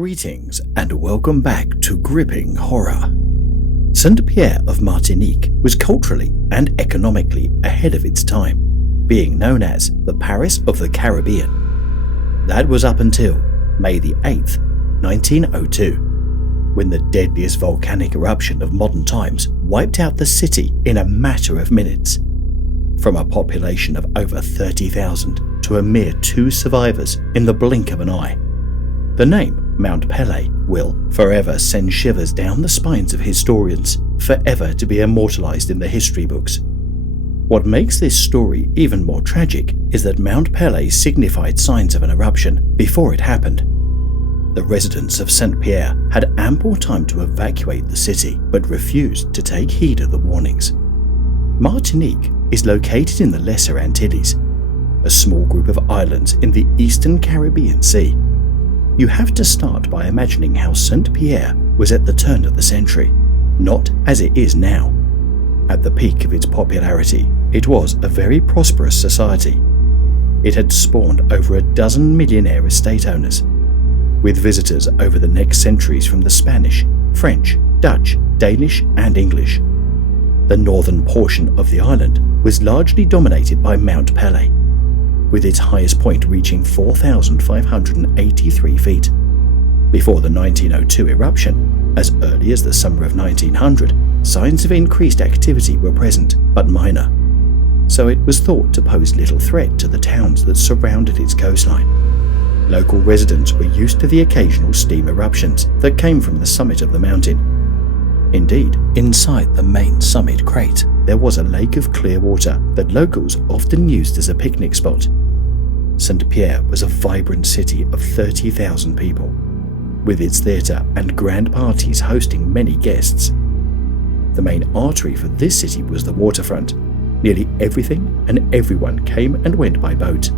Greetings and welcome back to Gripping Horror. Saint-Pierre of Martinique was culturally and economically ahead of its time, being known as the Paris of the Caribbean. That was up until May the 8th, 1902, when the deadliest volcanic eruption of modern times wiped out the city in a matter of minutes. From a population of over 30,000 to a mere 2 survivors in the blink of an eye. The name Mount Pele will forever send shivers down the spines of historians, forever to be immortalized in the history books. What makes this story even more tragic is that Mount Pele signified signs of an eruption before it happened. The residents of Saint-Pierre had ample time to evacuate the city, but refused to take heed of the warnings. Martinique is located in the Lesser Antilles, a small group of islands in the eastern Caribbean Sea. You have to start by imagining how Saint-Pierre was at the turn of the century, not as it is now. At the peak of its popularity, it was a very prosperous society. It had spawned over a dozen millionaire estate owners, with visitors over the next centuries from the Spanish, French, Dutch, Danish, and English. The northern portion of the island was largely dominated by Mount Pele, with its highest point reaching 4,583 feet. Before the 1902 eruption, as early as the summer of 1900, signs of increased activity were present, but minor, so it was thought to pose little threat to the towns that surrounded its coastline. Local residents were used to the occasional steam eruptions that came from the summit of the mountain. Indeed, inside the main summit crate, there was a lake of clear water that locals often used as a picnic spot. Saint-Pierre was a vibrant city of 30,000 people, with its theatre and grand parties hosting many guests. The main artery for this city was the waterfront. Nearly everything and everyone came and went by boat.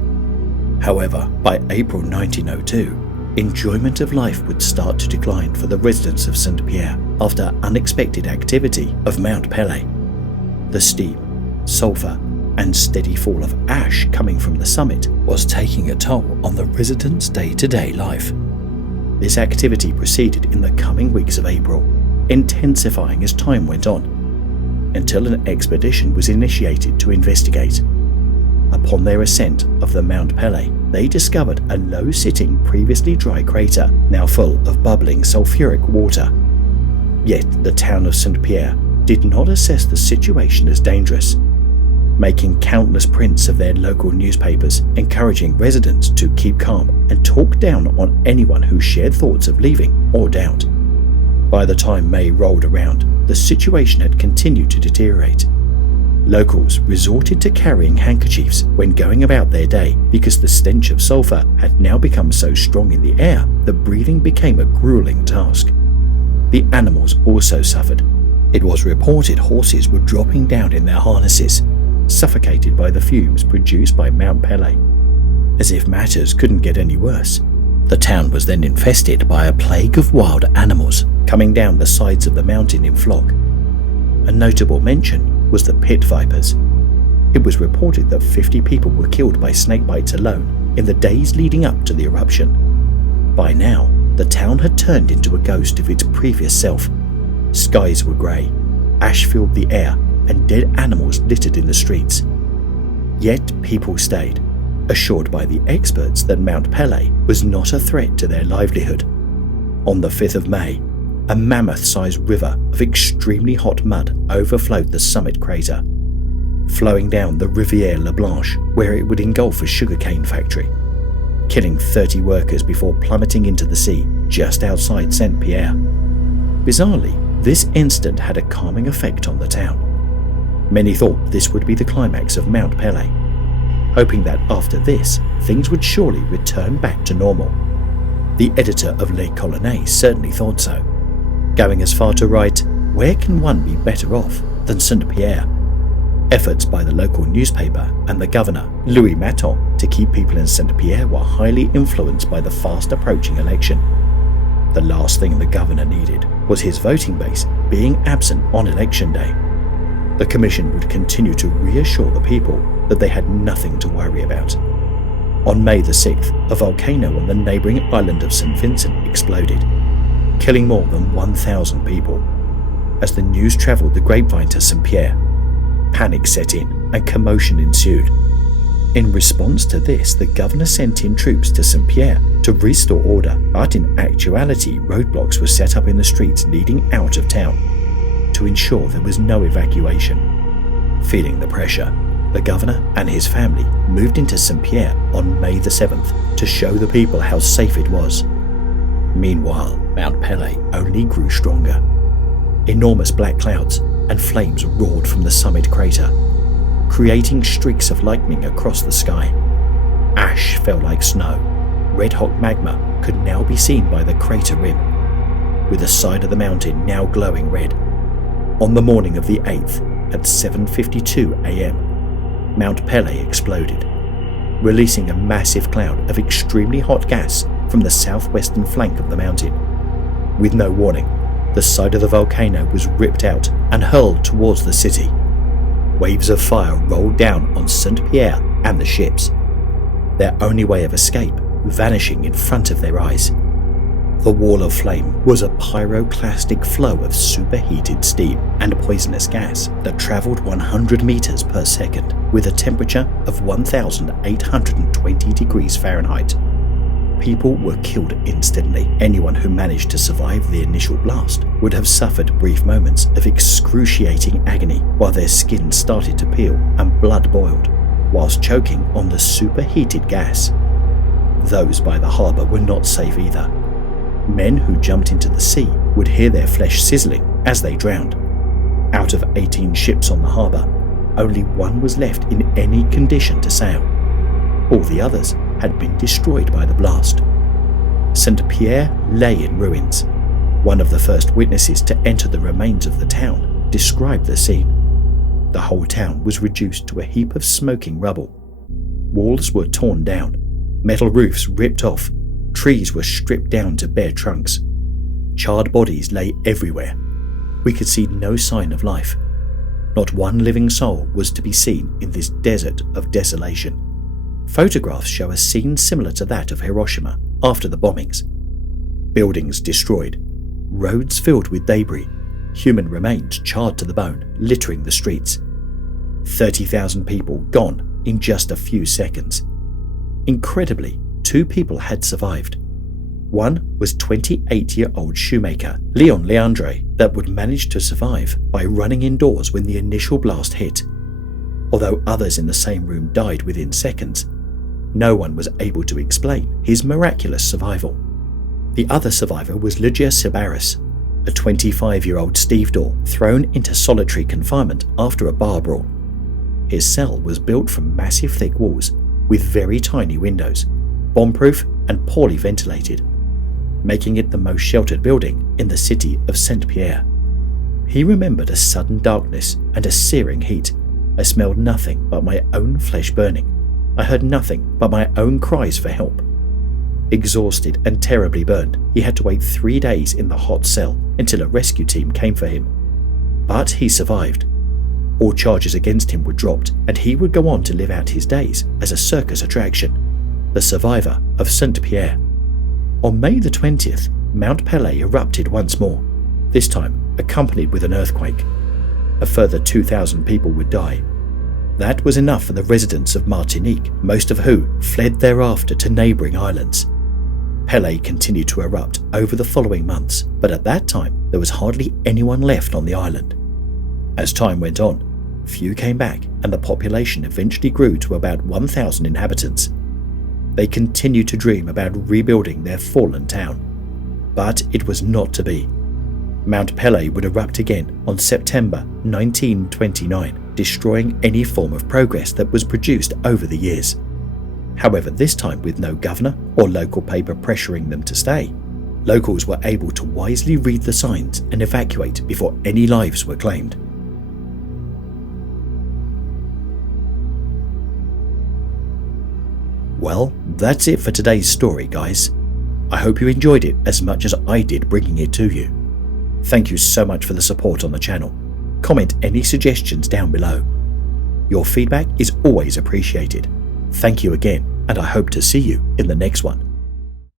However, by April 1902, enjoyment of life would start to decline for the residents of Saint-Pierre after unexpected activity of Mount Pele. The steam, sulphur, and steady fall of ash coming from the summit was taking a toll on the residents' day-to-day life. This activity proceeded in the coming weeks of April, intensifying as time went on, until an expedition was initiated to investigate. Upon their ascent of the Mount Pele, they discovered a low-sitting, previously dry crater, now full of bubbling sulfuric water. Yet the town of Saint-Pierre did not assess the situation as dangerous, making countless prints of their local newspapers, encouraging residents to keep calm and talk down on anyone who shared thoughts of leaving or doubt. By the time May rolled around, the situation had continued to deteriorate. Locals resorted to carrying handkerchiefs when going about their day because the stench of sulphur had now become so strong in the air that breathing became a grueling task. The animals also suffered. It was reported horses were dropping down in their harnesses, suffocated by the fumes produced by Mount Pele. As if matters couldn't get any worse, the town was then infested by a plague of wild animals coming down the sides of the mountain in flock. A notable mention was the pit vipers. It was reported that 50 people were killed by snake bites alone in the days leading up to the eruption. By now, the town had turned into a ghost of its previous self. Skies were grey, ash filled the air, and dead animals littered in the streets. Yet people stayed, assured by the experts that Mount Pele was not a threat to their livelihood. On the 5th of May, a mammoth-sized river of extremely hot mud overflowed the summit crater, flowing down the Rivière La Blanche, where it would engulf a sugarcane factory, killing 30 workers before plummeting into the sea just outside Saint-Pierre. Bizarrely, this incident had a calming effect on the town. Many thought this would be the climax of Mount Pele, hoping that after this, things would surely return back to normal. The editor of Les Colonnes certainly thought so, going as far to write, "Where can one be better off than Saint-Pierre?" Efforts by the local newspaper and the governor, Louis Maton, to keep people in Saint-Pierre were highly influenced by the fast-approaching election. The last thing the governor needed was his voting base being absent on election day. The commission would continue to reassure the people that they had nothing to worry about. On May the 6th, a volcano on the neighbouring island of St. Vincent exploded, killing more than 1,000 people. As the news travelled the grapevine to St. Pierre, panic set in and commotion ensued. In response to this, the governor sent in troops to St. Pierre to restore order, but in actuality roadblocks were set up in the streets leading out of town to ensure there was no evacuation. Feeling the pressure, the governor and his family moved into St. Pierre on May the 7th to show the people how safe it was. Meanwhile, Mount Pele only grew stronger. Enormous black clouds and flames roared from the summit crater, creating streaks of lightning across the sky. Ash fell like snow. Red-hot magma could now be seen by the crater rim, with the side of the mountain now glowing red. On the morning of the 8th, at 7:52 a.m., Mount Pele exploded, releasing a massive cloud of extremely hot gas from the southwestern flank of the mountain. With no warning, the side of the volcano was ripped out and hurled towards the city. Waves of fire rolled down on St. Pierre and the ships, their only way of escape vanishing in front of their eyes. The wall of flame was a pyroclastic flow of superheated steam and poisonous gas that travelled 100 meters per second with a temperature of 1,820 degrees Fahrenheit. People were killed instantly. Anyone who managed to survive the initial blast would have suffered brief moments of excruciating agony while their skin started to peel and blood boiled, whilst choking on the superheated gas. Those by the harbour were not safe either. Men who jumped into the sea would hear their flesh sizzling as they drowned. Out of 18 ships on the harbour, only one was left in any condition to sail. All the others had been destroyed by the blast. St. Pierre lay in ruins. One of the first witnesses to enter the remains of the town described the scene. The whole town was reduced to a heap of smoking rubble. Walls were torn down, metal roofs ripped off, trees were stripped down to bare trunks. Charred bodies lay everywhere. We could see no sign of life. Not one living soul was to be seen in this desert of desolation. Photographs show a scene similar to that of Hiroshima after the bombings. Buildings destroyed, roads filled with debris, human remains charred to the bone, littering the streets. 30,000 people gone in just a few seconds. Incredibly, 2 people had survived. One was 28-year-old shoemaker Leon Leandre that would manage to survive by running indoors when the initial blast hit. Although others in the same room died within seconds, no one was able to explain his miraculous survival. The other survivor was Lygia Sibaris, a 25-year-old stevedore thrown into solitary confinement after a bar brawl. His cell was built from massive thick walls with very tiny windows, bomb-proof and poorly ventilated, making it the most sheltered building in the city of St. Pierre. He remembered a sudden darkness and a searing heat. I smelled nothing but my own flesh burning. I heard nothing but my own cries for help. Exhausted and terribly burned, he had to wait 3 days in the hot cell until a rescue team came for him. But he survived. All charges against him were dropped, and he would go on to live out his days as a circus attraction, the survivor of St. Pierre. On May the 20th, Mount Pele erupted once more, this time accompanied with an earthquake. A further 2,000 people would die. That was enough for the residents of Martinique, most of who fled thereafter to neighbouring islands. Pele continued to erupt over the following months, but at that time there was hardly anyone left on the island. As time went on, few came back and the population eventually grew to about 1,000 inhabitants. They continued to dream about rebuilding their fallen town, but it was not to be. Mount Pele would erupt again on September 1929, destroying any form of progress that was produced over the years. However, this time with no governor or local paper pressuring them to stay, locals were able to wisely read the signs and evacuate before any lives were claimed. Well, that's it for today's story, guys. I hope you enjoyed it as much as I did bringing it to you. Thank you so much for the support on the channel. Comment any suggestions down below. Your feedback is always appreciated. Thank you again, and I hope to see you in the next one.